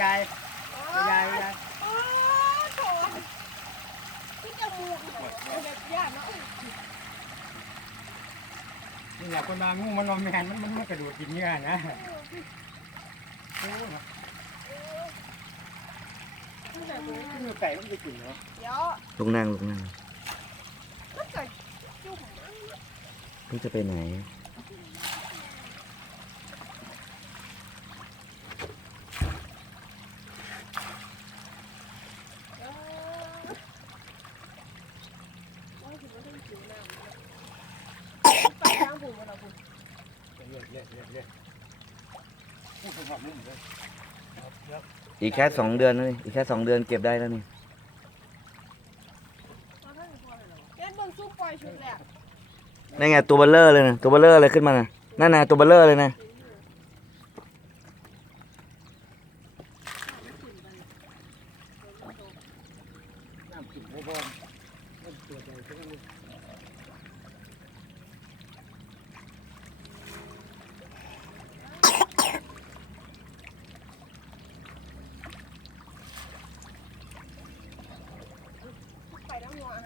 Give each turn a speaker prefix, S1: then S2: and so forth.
S1: ยายยายยาย
S2: โอ้โถที่จมูกแบบยากเนาะ
S1: นี่แหละคนมางูมันนอนแมนมันมันมันกระโดดกินเนื้อนะโอ้เนาะเนื้อไก่มันจะกินเนาะ
S2: เดี๋ยว
S3: ลุงนั่งลุงนั่ง
S2: มันเกิดจุ่ม
S3: พี่จะไปไหน
S2: เออว่าถึงว่าต้องผิวน้ำไปทางผมมาแล้วคุณ
S1: เรื่อยเรื่อยเรื่อยเรื่อยพูดถึงความนุ่มเลยเดี๋ยว
S3: อีกแค่สองเดือนแล้วนี่อีกแค่สองเดือนเก็บได้แล้วนี่
S2: เล่นเบิ่งซุปปล่อยชุดแหละ
S3: นั่นไงตัวเบลเลอร์เลยนะตัวเบลเลอร์อะไรขึ้นมาน่ะนั่นน่ะตัวเบลเลอร์เลยนะ
S1: don't want her.